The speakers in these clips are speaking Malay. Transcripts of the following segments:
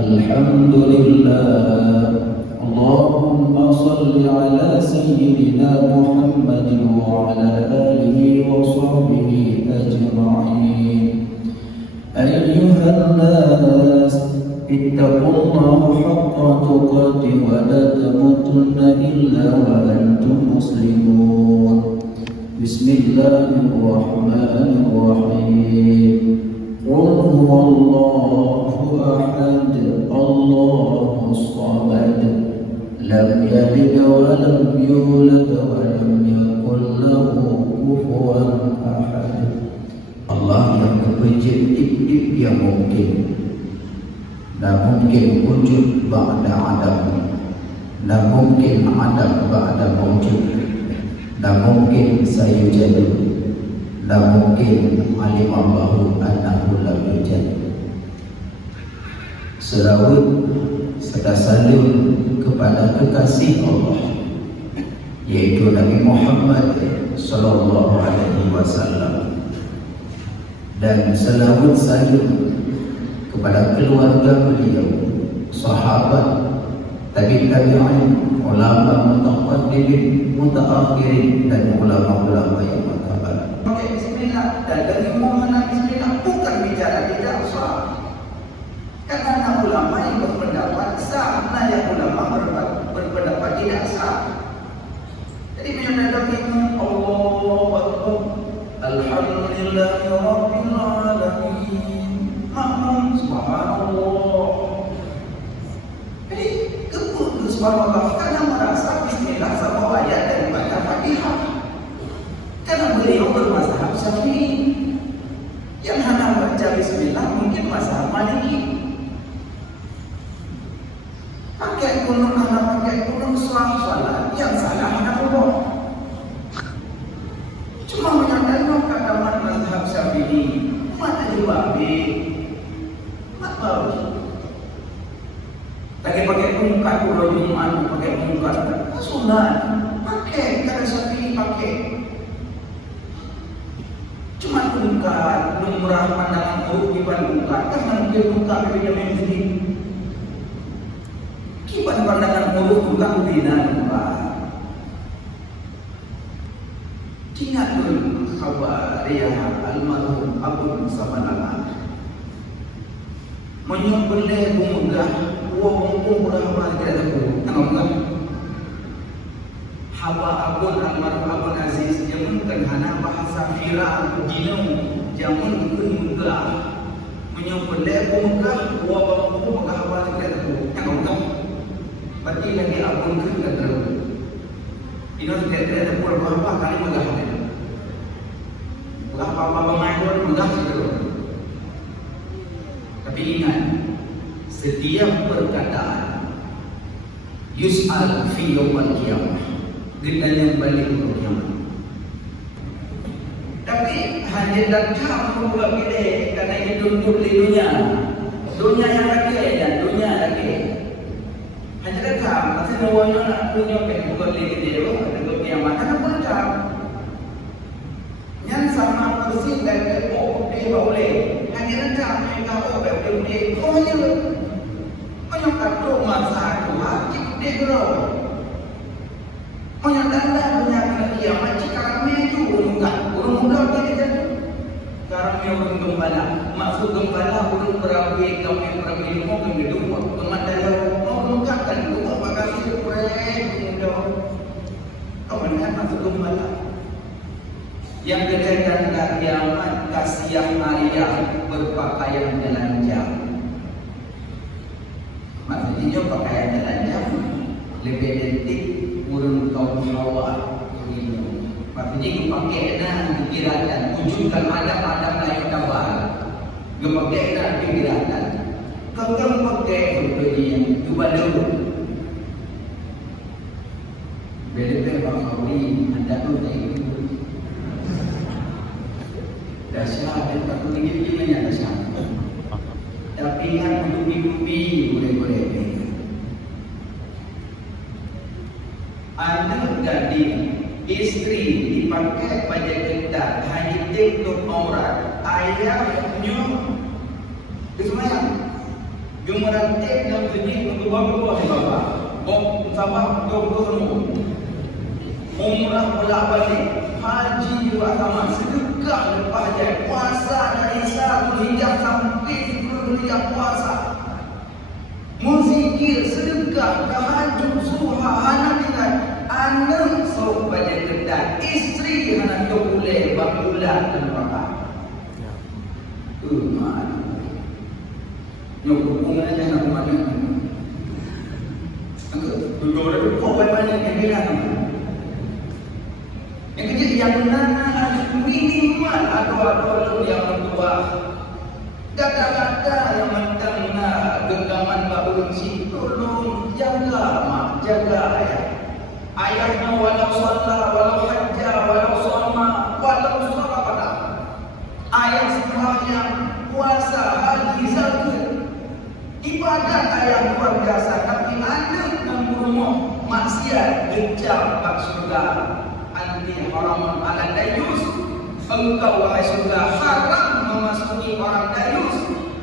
Alhamdulillah. Allahumma salli ala sayyidina Muhammadin wa ala alihi wa sahbihi ajma'in. Ayyuhan nas, ittaqullaha haqqa tuqatih wa la tamutunna illa wa antum muslimun. Bismillahirrahmanirrahim. Qul huwallahu ahad, Allahus samad, lam yalid wa lam yulad wa lam yakul lahu kufuwan ahad. Allah yang berprinsip yang mungkin, dan mungkin wujud ba'da adam, dan mungkin adam ba'da wujud, dan mungkin sayujadu, dan mungkin alim Allahu annahu lam yujad. Selawat serta salam kepada kekasih Allah, yaitu Nabi Muhammad sallallahu alaihi wasallam, dan selawat salam kepada keluarga beliau, sahabat, tabi'in, ulama mutaqaddimin, mutaakhirin, dan ulama-ulama yang berkabar. Pakai bismillah, dan dari mengenal bismillah bukan bicara tidak sah. Karena ulama yang berpendapat sah, nah yang ulama berpendapat tidak sah. Jadi bila dalam ilmu Allahu Akbar, alhamdulillahi rabbil alamin, makmum subhanallah. Jadi kebun subhanallah karena merasa bismillah sama ayat daripada Fatihah. Karena beliau bermazhab Syafi'i, yang hanya baca bismillah mungkin mazhab Maliki. Pakai kunut anak, pakai kunut salat, yang salah hanya Allah. Cuma menyatakan kata mazhab Syafi'i, mana jawabnya? Mak baru. Lagi pakai pungkat pulau Jumat, pakai pungkat sunat, pakai kata Syafi'i pakai. Cuma pungkat, lumrah pandangan buruk di pungkat, karena dia pungkat beda sendiri. Kibat pandangan buruk pungkat ubinan, Pak. Ingat dulu khabar dia almarhum Abu Samanala menyembelih pemuda uang berapa kira-kira kenapa? Haba abun almarhum Abun Aziz jamun kenhana bahasa viral dino jamun ikut megah menyopelek megah wa bangku megah haba sekret tu yang kau berarti lagi abun kan kata ino sekret ada pun apa kali megah megah apa bangai tu megah sekret tapi ingat setiap perkataan yus'al fi yaumil qiyamah kita yang balik ke kiamat. Tapi hanya datang membuat kita karena kita duduk di dunia yang lagi dan dunia lagi. Hanya datang masih nawanya nak dunia membuat kita dengan kiamat. Kenapa datang? Yang sama persis dan dia boleh. Hanya datang yang kau berpikir oh ya, banyak kata masa tu wajib dia berau. Banyak tanda punya kiamat jika kami itu orang muda kita jatuh. Kami orang gembala, maksud gembala orang berawi kami berawi mau kami dua. Kemandala mau mengatakan dua makasih kurang muda. Kemudian maksud gembala. Yang kedua tanda kiamat kasihan Maria berpakaian telanjang. Maksudnya pakaian telanjang lebih identik urun kaum Hawa ini. Maksudnya kepakaian pikiran wujudkan Adam lain kabar. Kepakaian pikiran. Kau pakai seperti yang cuba dulu. Beda bang Hawi anda tu itu. Dasar dan tak boleh gimana dasar. Tapi yang bumi boleh. Anak gading istri dipakai baju ketat hanya tutup aurat ayahnya kesemayang gemerantik dan bunyi untuk bapa bapa bom sama dua semua umrah bolak-balik haji juga sama sedekah lepas haji puasa dari 1 hingga sampai 10 hingga puasa muzikir sedekah tahajud suha anak kita anak sok baca ketat istri anak tu boleh bakulah dan bapa mana nyok hubungan aja nak mana dulu ada kau mana yang bilang yang kecil yang nana minimal atau yang tua kata-kata yang mentengah genggaman babun si tolong jaga mak jaga ayahnya walau salat walau hajjah walau soma walau pada ayah semuanya puasa haji zakat ibadat ayah luar biasa tapi ada yang berumur maksiat gencam bab surga anti haram ala dayus engkau wahai surga haram memasuki orang dayus.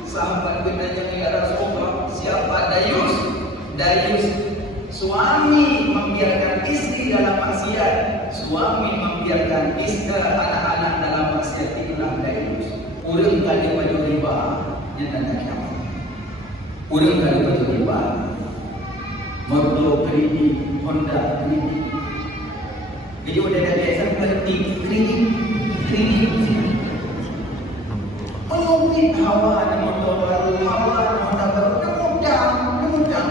Sahabat bertanya kepada Rasulullah, siapa dayus? Dayus suami membiarkan istri dalam maksiat, suami membiarkan istri anak-anak dalam maksiat, itulah dayus. Urang kali baju riba yang tanda kiamat. Urang kali baju riba, motor kredit, Honda kredit. Dia udah ada seperti kredit. Mungkin hawa ada motor baru, hawa ada Honda baru, kemudian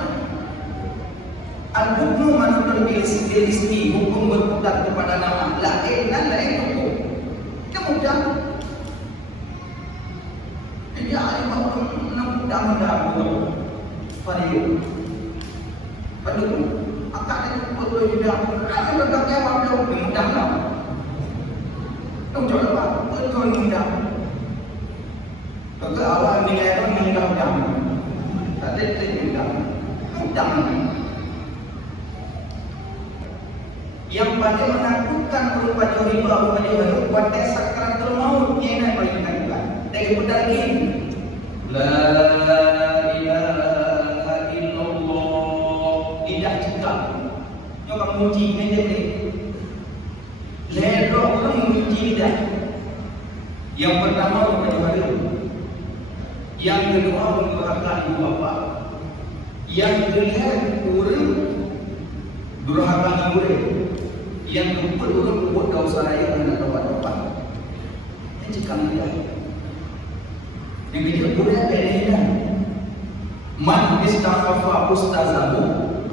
al-hukum manutun bilismi, hukum berputar kepada nama lain dan lain hukum. Kemudian dia ada mudah-mudah variu pendukung akan itu betul juga ada berbagai waktu mudah-mudah betul apa? Betul mudah ke awal nilai itu mudah-mudah tak ada mudah yang pada menakutkan berupa riba pada sakaratul maut yang paling menakutkan dari putar lagi la ilaha illallah tidak cekap nyoba menguji meja ni lero orang menguji tidak yang pertama berupa hari yang kedua mengurangkan ibu bapa yang ketiga orang durhaka murid yang luput kau saraya dengan dapat. Yang cakap dia. Yang dia boleh ada. Man istaghfafa ustazahu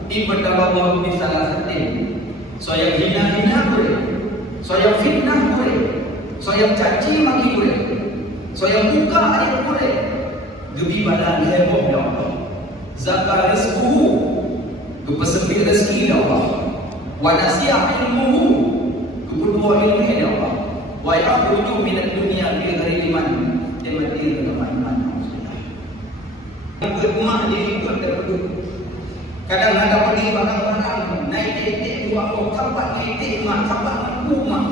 ibadalallahu bi salasatin. So yang hina boleh. So yang fitnah boleh. So yang caci maki boleh. So yang buka aib boleh. Gebi badan heboh ya Allah. Zakar rizquhu, kepesepit rezeki ya Allah. Wa nasi'a ilmuhu, kepedua ilmu ya Allah. Wa yakhruju minad dunya bi ghairi iman, dan mati dengan iman. Rumah jadi ikut terpeduk. Kadang ada pergi barang-barang naik titik dua tempat titik mak tempat rumah.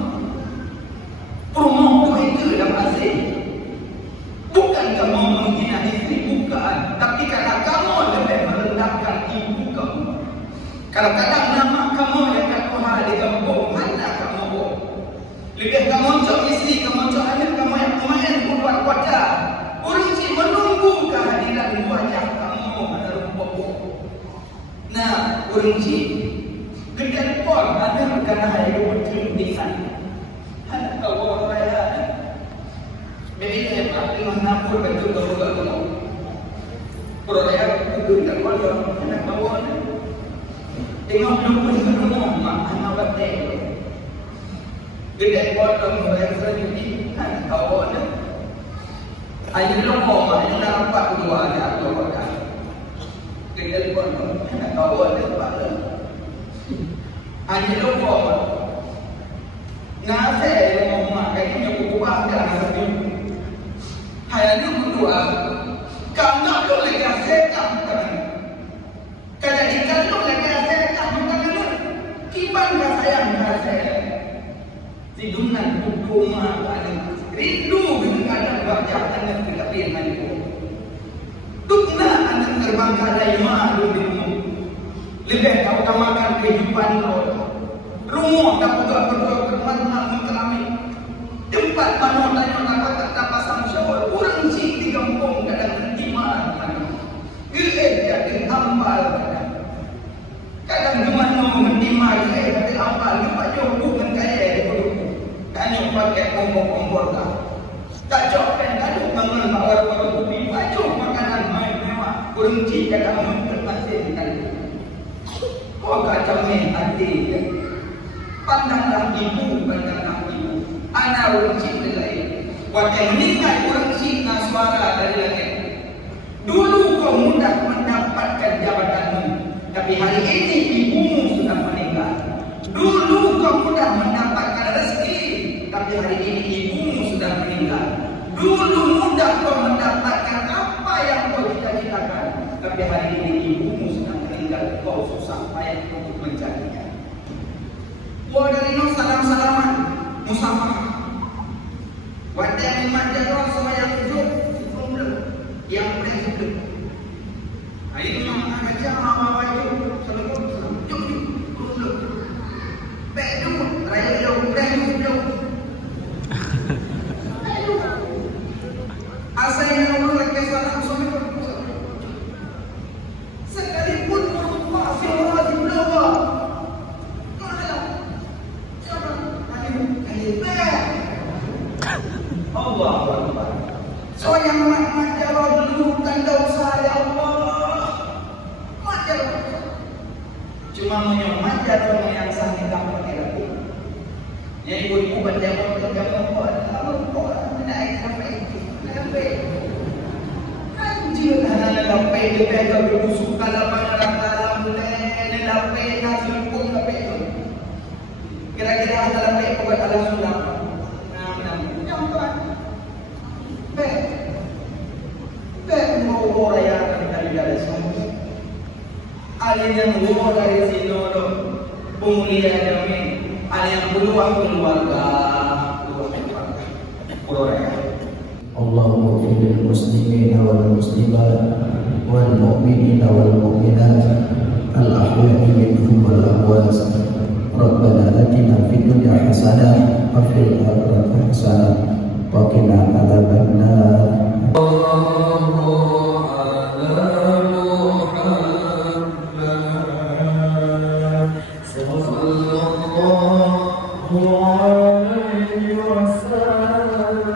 Rumah itu dalam asing. Bukan kamu menghina istri, bukan. Tapi karena kamu lebih merendahkan ibu kamu. Kalau kadang nama kamu yang Tuhan di kampung, mana kamu? Lebih kamu cok istri, kamu cok anak kamu yang pemain keluar kota. Orang si menunggu kehadiran wajah kamu ada rumput. Nah, orang si kerja pun ada kerana hidup berkelintingan. Anak kau saya. Jadi saya pasti mengampun betul kamu. Peroleh betul tak boleh anak bawa. Tengok belum pun rumah mak anak bapak. Gede potong saya sendiri anak bawa. Ayo lomba ayo nampak dua ada dua ada. Gede potong anak bawa tempat. Ayo lomba. Ngase rumah kayaknya buku ada sendiri. Hanya berdoa, karena tu lagi setan kan. Kalau ikan tu lagi setan bukan kiban sayang saya. Tiduran buku makan rindu dengan anak wajah anak kedapian itu. Tukna anak terbang kadai malu di rumah. Lebih kau utamakan kehidupan kau. Rumah tak berdoa bermakna mengkelami. Tempat mana tanya tak pasang syawal. Orang si di kampung kadang timah. Gelap jadi ambal kadang gimana mentimah jadi ambal. Lepas jauh bukan kaya itu. Kanya pakai kompor-kompor tak. Kacau dan kadang bangun bawar-bawar bumi. Baju makanan main mewah. Orang si kadang mempermasih kan. Kau kacau ni hati. Pandanglah ibu, pandanglah ibu. Anak orang cik lain. Waktu meninggal orang cik nak suara dari langit. Dulu kau mudah mendapatkan jabatanmu, tapi hari ini ibumu sudah meninggal. Dulu kau mudah mendapatkan rezeki, tapi hari ini ibumu sudah meninggal. Dulu mudah kau mendapatkan apa yang kau cita-citakan, tapi hari ini ibumu sudah meninggal. Kau susah payah untuk mencarinya. Wah dari no salam-salaman, musafah. Waktu yang memanjat semua yang hidup, yang boleh hidup. Itu yang akan jamaah bawa itu. Assalamualaikum. Jom. Baik dulu. Raya jauh. Asal yang orang lagi salam suami. Sekalipun rumah firman di bawah. Allah Akbar. So yang mak jawab dulu tanda usaha ya Allah. Mak jawab. Cuma menyomat atau yang sakit kamu terapi. Yang ibu-ibu berjawab buat menaik sampai anjir anak sampai dia pegang berusuk dalam sampai nasi pun sampai itu. Kira-kira sampai buat alas sulam. Alin yang luar dari sinodo pemulihan jamin, alin yang keluar keluarga. Allahumma fil muslimina wal muslimat wal mu'minina wal mu'minat al ahya'i minhum wal amwat. Rabbana atina fid dunya hasanah wa fil akhirati hasanah wa qina adzabannar. Allah عليه وسلم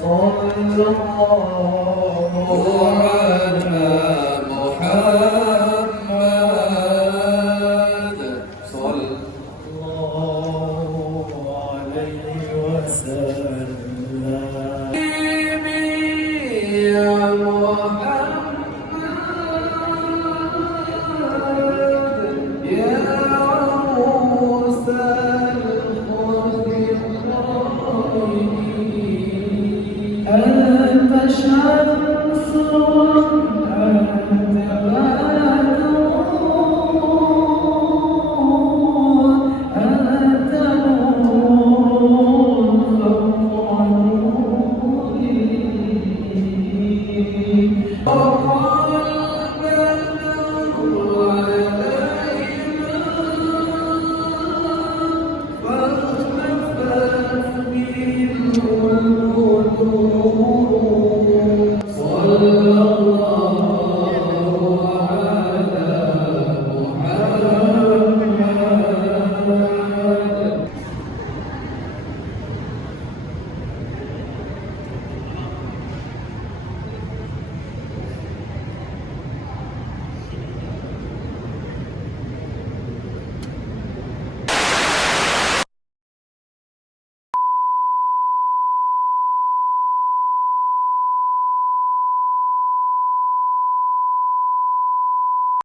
صلى الله على محمد صلى الله عليه وسلم يا محمد يا موسى الخفي أنت شمس